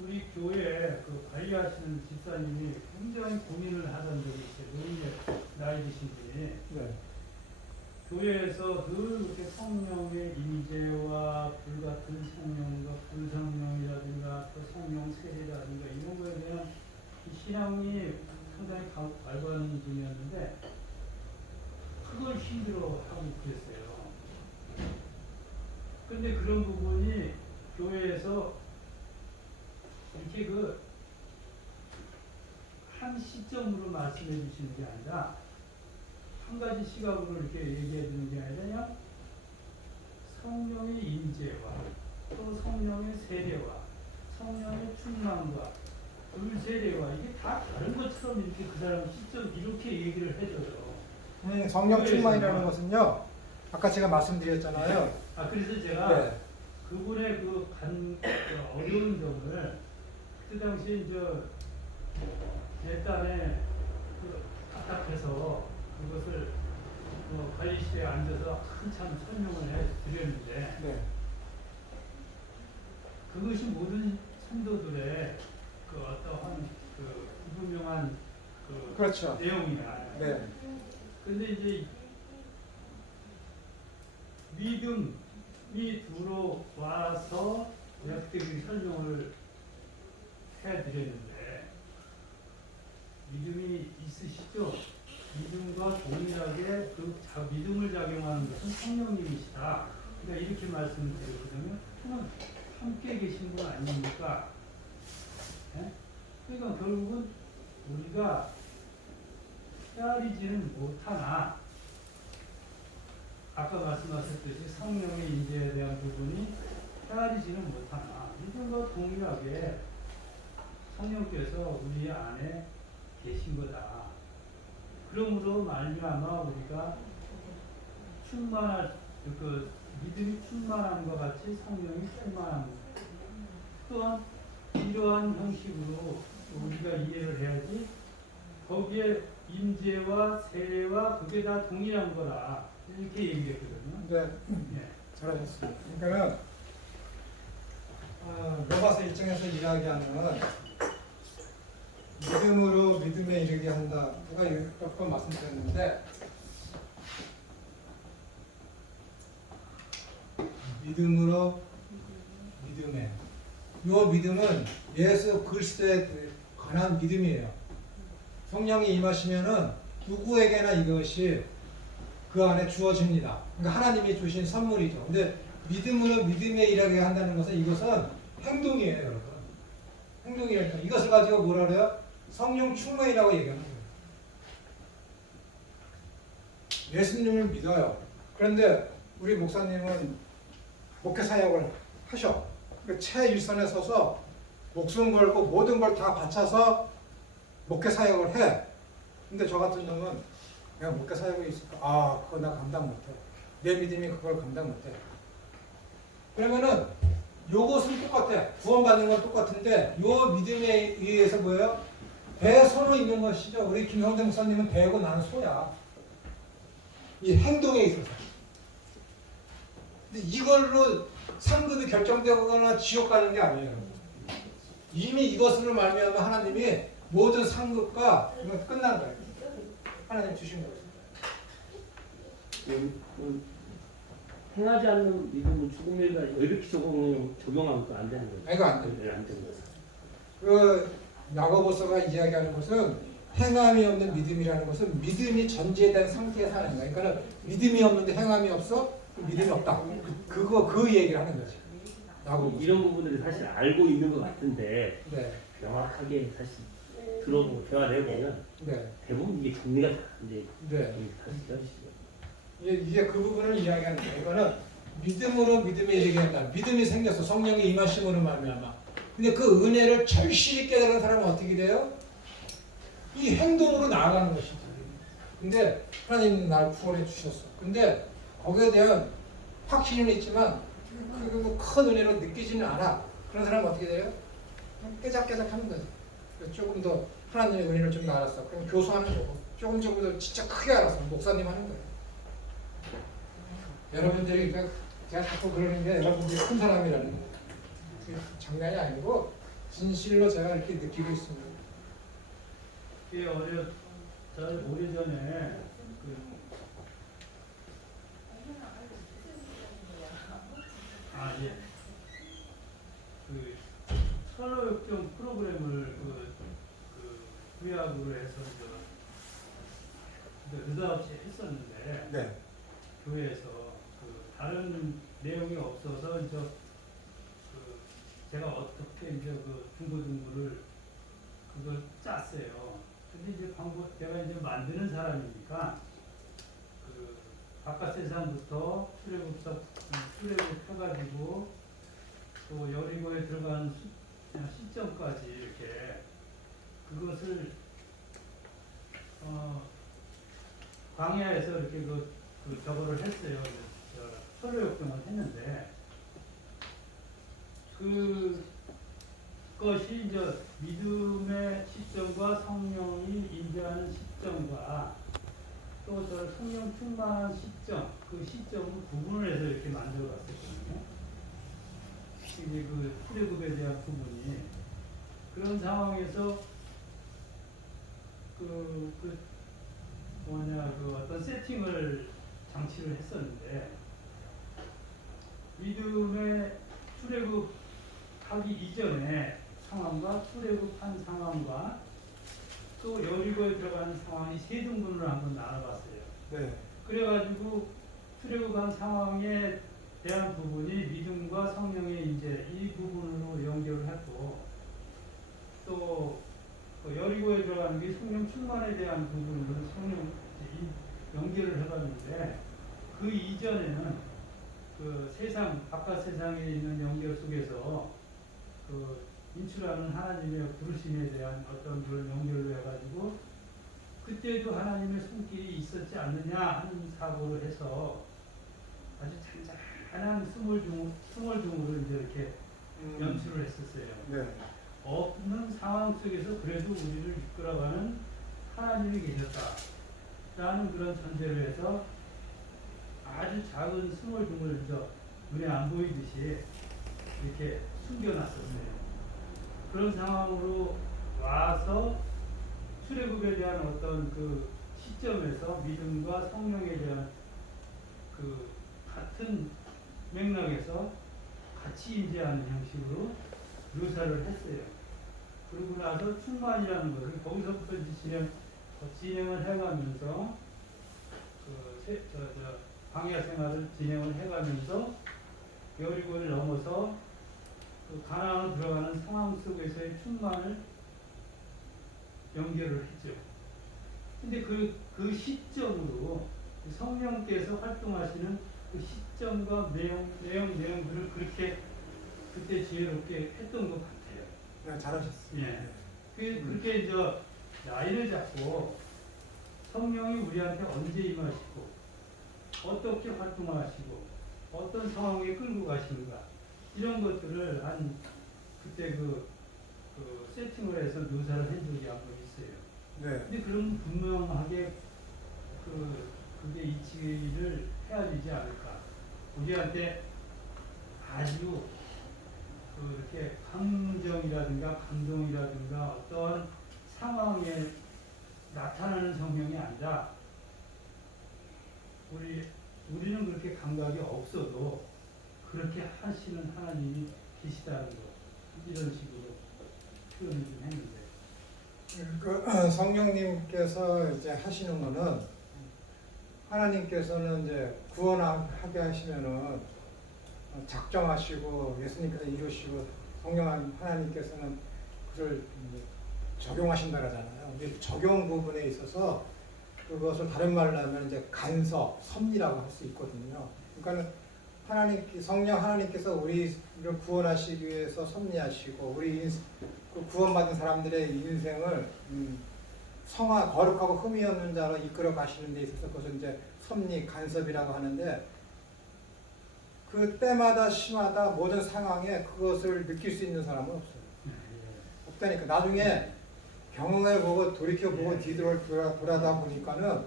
우리 교회 관리하시는 집사님이 굉장히 고민을 하던 적이 있어요. 너무 나이 드신 분이. 네. 교회에서 늘 이렇게 성령의 임재와 불같은 성령과 불성령이라든가 또 성령 세례라든가 이런 거에 대한 신앙이 상당히 갈구하는 분이었는데 그걸 힘들어하고 그랬어요. 근데 그런 부분이 교회에서 이렇게 한 시점으로 말씀해 주시는 게 아니라 한 가지 시각으로 이렇게 얘기해 주는 게 아니라 그냥 성령의 임재와 또 성령의 세례와 성령의 충만과 불세례와 이게 다 다른 것처럼 이렇게 그 사람 시점 이렇게 얘기를 해줘요. 성령 충만이라는 것은요. 아까 제가 말씀드렸잖아요. 그래서 제가 네. 그분의 어려운 점을 그때 당시 내 딴에 답답해서 그것을 관리실에 앉아서 한참 설명을 해드렸는데 네. 그것이 모든 성도들의 어떠한 유명한 그렇죠. 내용이야. 네. 근데 이제 믿음이 들어와서 내가 그때 설명을 해드렸는데 믿음이 있으시죠? 믿음과 동일하게 믿음을 작용하는 것은 성령님이시다. 그러니까 이렇게 말씀드렸거든요. 그러면 함께 계신 분 아닙니까? 네? 그러니까 결국은 우리가 헤아리지는 못하나 아까 말씀하셨듯이 성령의 인재에 대한 부분이 헤아리지는 못하나 이들과 동일하게 성령께서 우리 안에 계신 거다. 그러므로 말미암아 우리가 충만할 믿음이 충만함과 같이 성령이 충만함. 또한 이러한 형식으로 우리가 이해를 해야지 거기에 임재와 세례와 그게 다 동일한 거라 이렇게 얘기했거든요. 네, 예. 잘하셨습니다. 그러니까는 로마서 1장에서 이야기하는 믿음으로 믿음에 이르게 한다. 제가 몇 번 말씀드렸는데 믿음으로 믿음에 요 믿음은 예수 그리스도에 관한 믿음이에요. 성령이 임하시면은 누구에게나 이것이 그 안에 주어집니다. 그러니까 하나님이 주신 선물이죠. 근데 믿음으로 믿음에 일하게 한다는 것은 이것은 행동이에요, 여러분. 행동이니까 이것을 가지고 뭐라 그래요? 성령 충만이라고 얘기하는 거예요. 예수님을 믿어요. 그런데 우리 목사님은 목회 사역을 하셔. 그 최일선에 서서 목숨 걸고 모든 걸 다 바쳐서 목회 사역을 해. 근데 저 같은 놈은 내가 목회 사역이 있을까? 아, 그거 나 감당 못해. 내 믿음이 그걸 감당 못해. 그러면은 요것은 똑같아. 구원받는 건 똑같은데 요 믿음에 의해서 뭐예요? 배에 손을 있는 것이죠. 우리 김형대 목사님은 배고 나는 소야. 이 행동에 있어서. 근데 이걸로 상급이 결정되거나 지옥 가는 게 아니에요. 이미 이것으로 말미암아 하나님이 모든 상급과 이건 끝난 거예요. 하나님 주신 거예요. 행하지 않는 믿음은 죽음이다. 이렇게 적용하면 안 되는 거죠. 이거 안 돼요. 네, 안 되는 거죠. 그 야고보서가 이야기하는 것은 행함이 없는 믿음이라는 것은 믿음이 전제된 상태에 사는 거예요. 그러니까 믿음이 없는데 행함이 없어? 믿음이 없다. 그 얘기를 하는 거지. 야고보서. 이런 부분들이 사실 알고 있는 것 같은데 네, 명확하게 사실 들어보고 대화를 해보면 네, 대부분 이게 정리가 이제 네. 사실이죠. 이게 그 부분을 이야기하는 거예요. 이거는 믿음으로 믿음에 이르게 한다. 믿음이 생겨서 성령의 임하심으로 말미암아. 근데 그 은혜를 절실히 깨달은 사람은 어떻게 돼요? 이 행동으로 나아가는 것이지. 근데 하나님 날 구원해 주셨어. 근데 거기에 대한 확신은 있지만 큰 은혜로 느끼지는 않아. 그런 사람은 어떻게 돼요? 그냥 깨작깨작 하는 거지. 조금 더 하나님의 은혜를 좀 더 알았어. 그럼 교수하는 거고. 조금 더 진짜 크게 알았어. 목사님 하는 거예요. 여러분들이 제가 자꾸 그러는 게 여러분들이 큰 사람이라는 거예요. 장난이 아니고 진실로 제가 이렇게 느끼고 있습니다. 꽤 오래전에 그 선호협정 프로그램을 구약으로 해서 느닷없이 했었는데 네. 교회에서 다른 내용이 없어서 제가 어떻게 중고등부를 그걸 짰어요. 근데 이제 제가 이제 만드는 사람이니까 바깥 세상부터 출애굽 해가지고 또 여리고에 들어간 시점까지 이렇게 그것을 광야에서 이렇게 저거를 했어요. 서류역정을 했는데 그것이 이제 믿음의 시점과 성령이 임재하는 시점과 또 저 성령 충만한 시점, 그 시점을 구분을 해서 이렇게 만들어갔었거든요. 이제 출애굽에 대한 부분이 그런 상황에서 어떤 세팅을 장치를 했었는데 믿음의 출애굽하기 이전에 상황과 출애굽한 상황과 또 여리고에 들어가는 상황이 세 등분을 한번 나눠봤어요. 네. 그래가지고 출애굽한 상황에 대한 부분이 믿음과 성령의 임재 이 부분으로 연결을 했고 또 여리고에 들어가는 게 성령 충만에 대한 부분으로 성령 연결을 해봤는데 그 이전에는 바깥 세상에 있는 연결 속에서 인출하는 하나님의 부르심에 대한 어떤 그런 연결을 해가지고 그때도 하나님의 손길이 있었지 않느냐 하는 사고를 해서 아주 잔잔한 스몰중으로 이제 이렇게 연출을 했었어요. 네. 없는 상황 속에서 그래도 우리를 이끌어가는 하나님이 계셨다라는 그런 전제로 해서 아주 작은 스물스물 눈에 안 보이듯이 이렇게 숨겨놨었어요. 그런 상황으로 와서 출애굽에 대한 어떤 그 시점에서 믿음과 성령에 대한 그 같은 맥락에서 같이 임재하는 형식으로 묘사를 했어요. 그러고 나서 충만이라는 것을 거기서부터 이제 진행을 해가면서 광야 생활을 진행을 해가면서 여리고를 넘어서 그 가나안으로 들어가는 상황 속에서의 충만을 연결을 했죠. 근데 그 시점으로 성령께서 활동하시는 그 시점과 내용들을 그렇게 그때 지혜롭게 했던 것 같아요. 네, 잘하셨어요. 예. 그렇게 이제 라인을 잡고 성령이 우리한테 언제 임하시고 어떻게 활동하시고 어떤 상황에 끌고 가시는가 이런 것들을 한 그때 그 세팅을 해서 묘사를 한 적이 한 번 있어요. 네. 근데 그럼 분명하게 그게 이치를 해야 되지 않을까. 우리한테 아주 그렇게 감정이라든가 감동이라든가 어떤 상황에 나타나는 성령이 아니라 우리는 그렇게 감각이 없어도 그렇게 하시는 하나님이 계시다는 거 이런 식으로 표현을 좀 했는데 그 성령님께서 이제 하시는 거는 하나님께서는 이제 구원하게 하시면은 작정하시고 예수님께서 이루시고 성령 하나님께서는 그걸 이제 적용하신다 그러잖아요. 이제 적용 부분에 있어서 그것을 다른 말로 하면 이제 간섭, 섭리라고 할 수 있거든요. 그러니까 성령 하나님께서 우리를 구원하시기 위해서 섭리하시고 우리 그 구원받은 사람들의 인생을 거룩하고 흠이 없는 자로 이끌어 가시는 데 있어서 그것을 이제 섭리, 간섭이라고 하는데 그 때마다 시마다 모든 상황에 그것을 느낄 수 있는 사람은 없어요. 없다니까. 나중에 경험을 보고 돌이켜보고 뒤돌아다 보니까는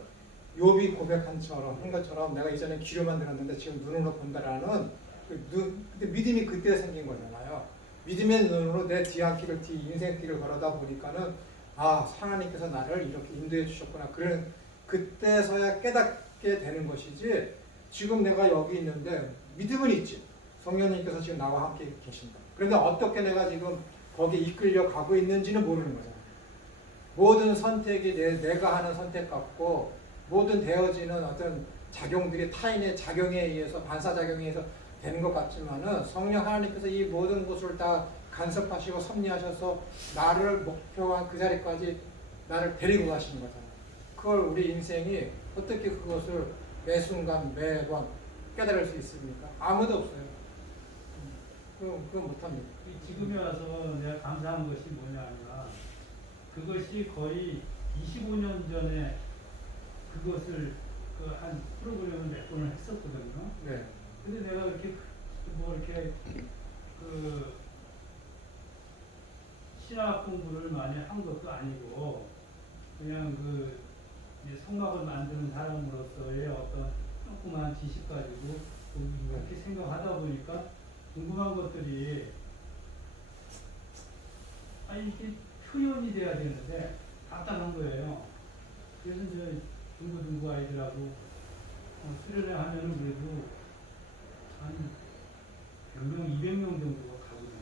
욥이 한 것처럼 내가 이전에 귀로만 들었는데 지금 눈으로 본다라는 근데 믿음이 그때 생긴 거잖아요. 믿음의 눈으로 내 인생길을 걸어다 보니까는 하나님께서 나를 이렇게 인도해 주셨구나. 그런 그때서야 깨닫게 되는 것이지. 지금 내가 여기 있는데 믿음은 있지. 성령님께서 지금 나와 함께 계신다. 그런데 어떻게 내가 지금 거기에 이끌려 가고 있는지는 모르는 거잖아요. 모든 선택이 내가 하는 선택 같고 모든 되어지는 어떤 작용들이 타인의 작용에 의해서 반사작용에 의해서 되는 것 같지만은 성령 하나님께서 이 모든 것을 다 간섭하시고 섭리하셔서 나를 목표한 그 자리까지 나를 데리고 가시는 거잖아요. 그걸 우리 인생이 어떻게 그것을 매 순간 매번 깨달을 수 있습니까? 아무도 없어요. 그건 못합니다. 지금에 와서 내가 감사한 것이 뭐냐면 그것이 거의 25년 전에 그것을 한 프로그램을 몇 번을 했었거든요. 네. 근데 내가 이렇게 신학 공부를 많이 한 것도 아니고 그냥 성막을 만드는 사람으로서의 어떤 조그만 지식 가지고 이렇게 생각하다 보니까 궁금한 것들이 이게 표현이 돼야 되는데 답답한 거예요. 그래서 이제 중고 아이들하고 수련회 하면은 그래도 한 100명, 200명 정도가 가거든요.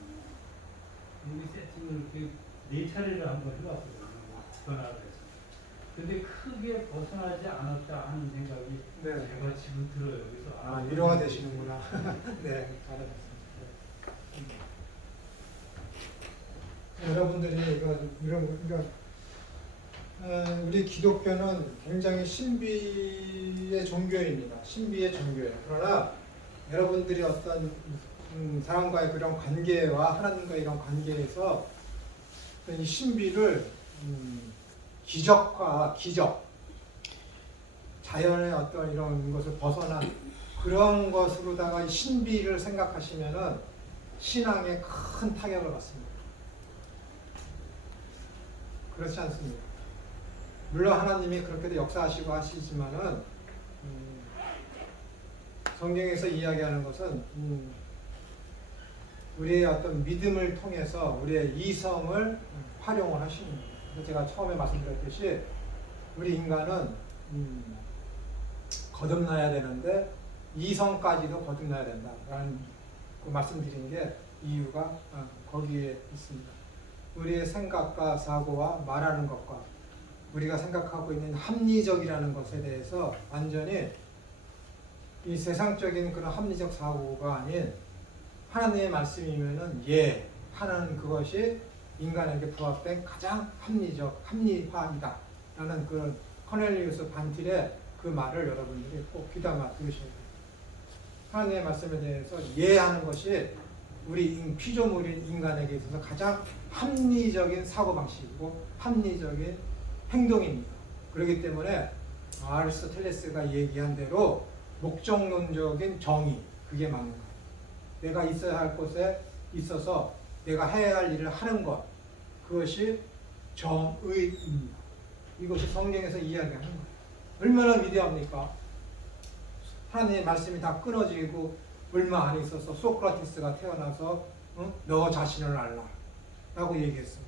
여기 세팅을 이렇게 4차례를 한번 해봤거든요. 전화를 해서. 근데 크게 벗어나지 않았다 하는 생각이 제가 지금 들어요. 그래서 위로가 되시는구나. 네, 잘하셨습니다. 여러분들이 우리 기독교는 굉장히 신비의 종교입니다. 신비의 종교예요. 그러나 여러분들이 어떤 사람과의 그런 관계와 하나님과의 이런 관계에서 이 신비를 기적, 자연의 어떤 이런 것을 벗어난 그런 것으로다가 이 신비를 생각하시면은 신앙에 큰 타격을 받습니다. 그렇지 않습니까? 물론 하나님이 그렇게도 역사하시고 하시지만은 성경에서 이야기하는 것은 우리의 어떤 믿음을 통해서 우리의 이성을 활용을 하시는 거예요. 그래서 제가 처음에 말씀드렸듯이 우리 인간은 거듭나야 되는데 이성까지도 거듭나야 된다라는 그 말씀드린 게 이유가 거기에 있습니다. 우리의 생각과 사고와 말하는 것과 우리가 생각하고 있는 합리적이라는 것에 대해서 완전히 이 세상적인 그런 합리적 사고가 아닌 하나님의 말씀이면은 예 하는 그것이 인간에게 부합된 가장 합리화이다 라는 그런 코넬리우스 반틸의 그 말을 여러분들이 꼭 귀담아 들으셔야 돼요. 하나님의 말씀에 대해서 예 하는 것이 우리 피조물인 인간에게 있어서 가장 합리적인 사고방식이고 합리적인 행동입니다. 그렇기 때문에 아리스토텔레스가 얘기한 대로 목적론적인 정의, 그게 맞는 거예요. 내가 있어야 할 곳에 있어서 내가 해야 할 일을 하는 것, 그것이 정의입니다. 이것이 성경에서 이야기하는 거예요. 얼마나 위대합니까? 하나님의 말씀이 다 끊어지고 얼마 안 있어서 소크라테스가 태어나서 너 자신을 알라 라고 얘기했어요.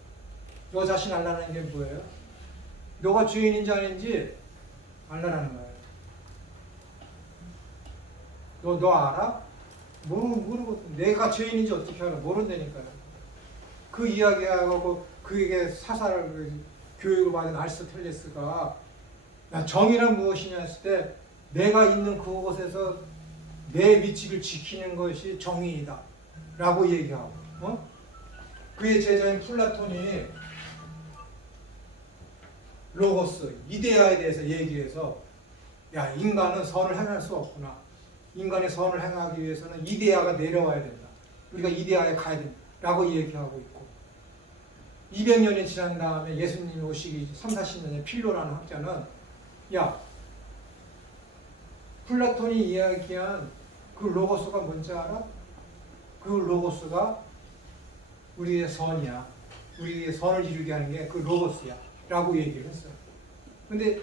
너 자신 알라는 게 뭐예요? 너가 주인인지 아닌지 알라라는 거예요. 너 알아? 모르고 내가 죄인인지 어떻게 알아? 모른다니까요. 그 이야기하고 그에게 사사를 교육을 받은 아리스토텔레스가 야, 정의란 무엇이냐 했을 때 내가 있는 그곳에서 내 위치를 지키는 것이 정의이다 라고 얘기하고 그의 제자인 플라톤이 로고스, 이데아에 대해서 얘기해서 야, 인간은 선을 행할 수 없구나. 인간의 선을 행하기 위해서는 이데아가 내려와야 된다. 우리가 이데아에 가야 된다. 라고 얘기하고 있고 200년이 지난 다음에 예수님이 오시기 30-40년에 필로라는 학자는 야, 플라톤이 이야기한 그 로고스가 뭔지 알아? 그 로고스가 우리의 선이야. 우리의 선을 이루게 하는 게 그 로고스야. 라고 얘기를 했어요. 근데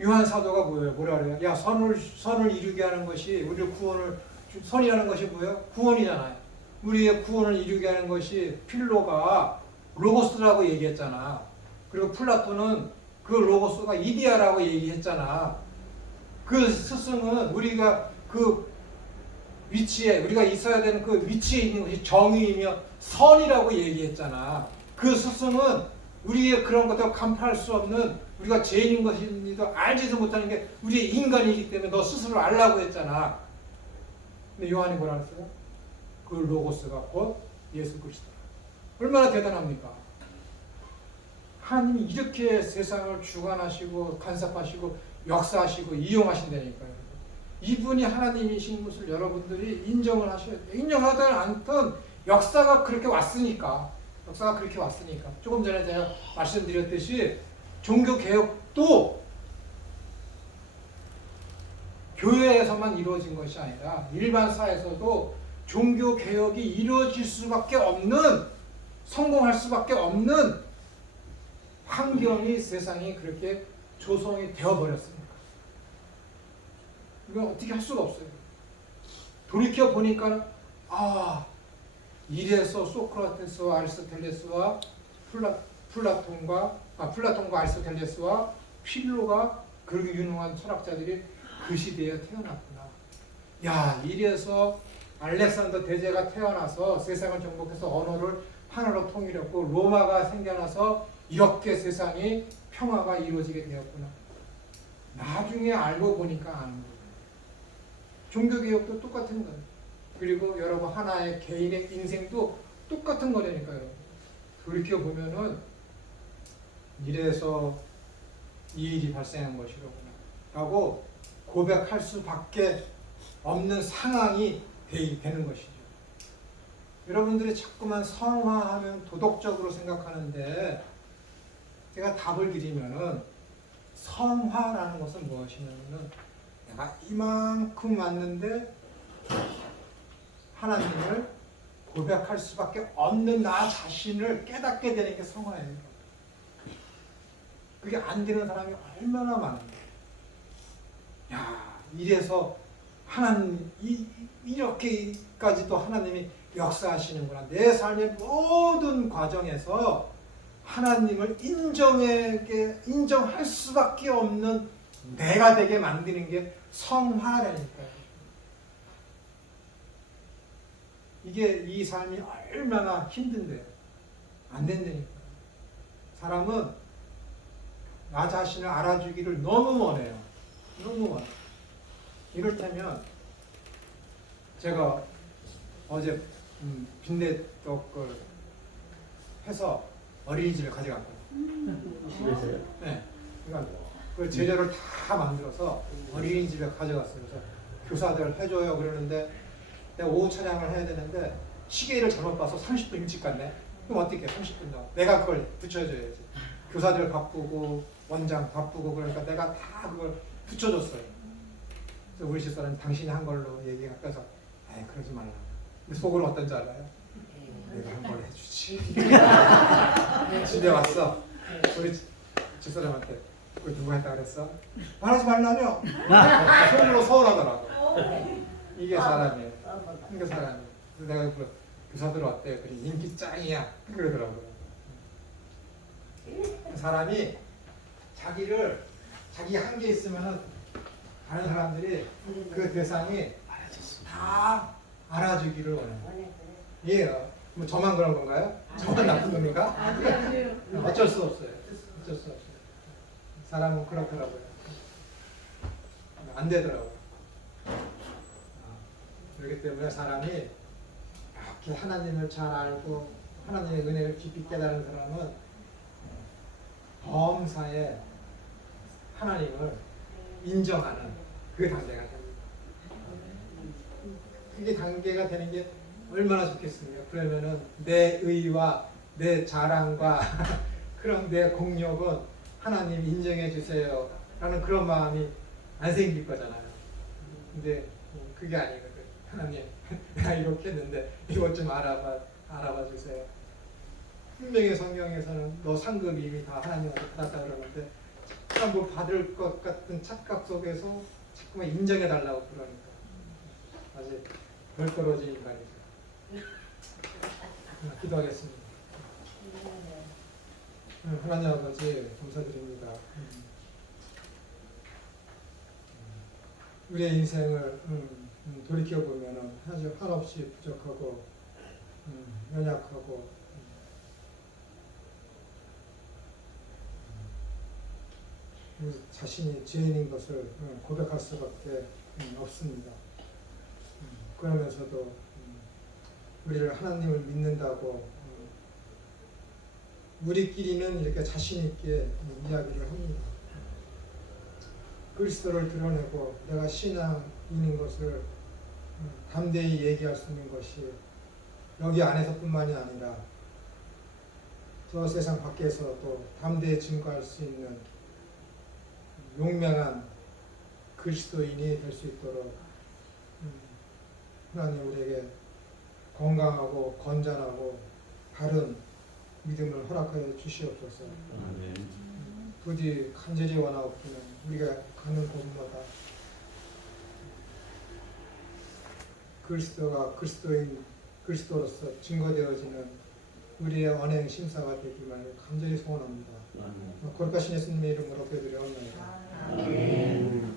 요한 사도가 뭐라 그래요? 야, 선을 이루게 하는 것이 우리를 선이라는 것이 뭐예요? 구원이잖아요. 우리의 구원을 이루게 하는 것이 필로가 로고스라고 얘기했잖아. 그리고 플라톤은 그 로고스가 이데아라고 얘기했잖아. 그 스승은 우리가 그 위치에 우리가 있어야 되는 그 위치에 있는 것이 정의이며 선이라고 얘기했잖아. 그 스승은 우리의 그런 것도 간파할 수 없는 우리가 죄인인 것인지도 알지도 못하는 게 우리의 인간이기 때문에 너 스스로 알라고 했잖아. 근데 요한이 뭐라 했어요? 그 로고스가 곧 예수 그리스도. 얼마나 대단합니까? 하나님이 이렇게 세상을 주관하시고 간섭하시고 역사하시고 이용하신다니까요. 이분이 하나님이신 것을 여러분들이 인정을 하셔야 돼요. 인정하든 않든 역사가 그렇게 왔으니까. 조금 전에 제가 말씀드렸듯이 종교개혁도 교회에서만 이루어진 것이 아니라 일반 사회에서도 종교개혁이 이루어질 수밖에 없는, 성공할 수밖에 없는 환경이 세상이 그렇게 조성이 되어버렸습니다. 이건 어떻게 할 수가 없어요. 돌이켜 보니까 이래서 소크라테스와 아리스토텔레스와 플라톤과 아리스토텔레스와 필로가 그렇게 유능한 철학자들이 그 시대에 태어났구나. 야, 이래서 알렉산더 대제가 태어나서 세상을 정복해서 언어를 하나로 통일했고 로마가 생겨나서 이렇게 세상이 평화가 이루어지게 되었구나. 나중에 알고 보니까 아는 거예요. 종교개혁도 똑같은 거예요. 그리고 여러분 하나의 개인의 인생도 똑같은 거라니까요. 돌이켜보면은 이래서 이 일이 발생한 것이로구나 라고 고백할 수밖에 없는 상황이 되는 것이죠. 여러분들이 자꾸만 성화하면 도덕적으로 생각하는데 제가 답을 드리면은 성화라는 것은 무엇이냐면은 내가 이만큼 왔는데 하나님을 고백할 수밖에 없는 나 자신을 깨닫게 되는 게 성화예요. 그게 안 되는 사람이 얼마나 많은데. 야, 이래서 하나님 이렇게까지도 하나님이 역사하시는구나. 내 삶의 모든 과정에서 하나님을 인정할 수밖에 없는 내가 되게 만드는 게 성화라니까요. 이게 이 삶이 얼마나 힘든데요. 안 된다니까. 사람은 나 자신을 알아주기를 너무 원해요. 너무 원해요. 이를테면 제가 어제 빈대떡을 해서 어린이집에 가져갔거든요. 집에서요? 네. 그러니까 그 재료를 다 만들어서 어린이집에 가져갔어요. 그래서 교사들 해줘요 그러는데 내가 오후 찬양을 해야 되는데 시계를 잘못 봐서 30분 일찍 갔네. 그럼 어떻게 해? 30분 더. 내가 그걸 붙여줘야지. 교사들 바쁘고 원장 바쁘고 그러니까 내가 다 그걸 붙여줬어요. 그래서 우리 집사람이 당신이 한 걸로 얘기가 빼서 에이 그러지 말라. 근데 속으로 어떤지 알아요? 내가 한 걸로 해주지. 집에 왔어. 우리 집사람한테 그걸 누가 했다 그랬어? 말하지 말라며. 속으로 서운하더라고. 이게 사람이에요. 이게 사람이에요. 그래서 내가 그 교사들 어때? 그래 인기 짱이야. 그러더라고요. 사람이 자기 한계 있으면은 다른 사람들이 그 대상이 다 알아주기를 원해요. 예, 뭐 저만 그런 건가요? 저만 나쁜 놈인가? 아니에요. 어쩔 수 없어요. 어쩔 수 없어요. 사람은 그렇더라고요. 안 되더라고요. 그렇기 때문에 사람이 이렇게 하나님을 잘 알고 하나님의 은혜를 깊이 깨달은 사람은 범사에 하나님을 인정하는 그 단계가 됩니다. 그게 단계가 되는 게 얼마나 좋겠습니까? 그러면은 내 의와 내 자랑과 그런 내 공력은 하나님 인정해 주세요 라는 그런 마음이 안 생길 거잖아요. 근데 그게 아니거든. 하나님 내가 이렇게 했는데 이것 좀 알아봐 주세요. 분명히 성경에서는 너 상급이 이미 다 하나님한테 받았다 그러는데 참 뭐 받을 것 같은 착각 속에서 자꾸만 인정해 달라고 그러니까 아직 덜 떨어진 인간이죠. 기도하겠습니다. 하나님 아버지 감사드립니다. 우리의 인생을 돌이켜보면 사실 한없이 부족하고 연약하고 자신이 죄인인 것을 고백할 수밖에 없습니다. 그러면서도 우리를 하나님을 믿는다고 우리끼리는 이렇게 자신 있게 이야기를 합니다. 그리스도를 드러내고 내가 신앙인인 것을 담대히 얘기할 수 있는 것이 여기 안에서뿐만이 아니라 저 세상 밖에서도 담대히 증거할 수 있는 용맹한 그리스도인이 될 수 있도록 하나님 우리에게 건강하고 건전하고 바른 믿음을 허락하여 주시옵소서. 부디 간절히 원하옵기는 우리가 가는 곳마다 그리스도가 그리스도로서 증거되어지는 우리의 언행 심사가 되기만을 간절히 소원합니다. 거룩하신 예수님의 이름으로 기도드려옵나이다. 아멘.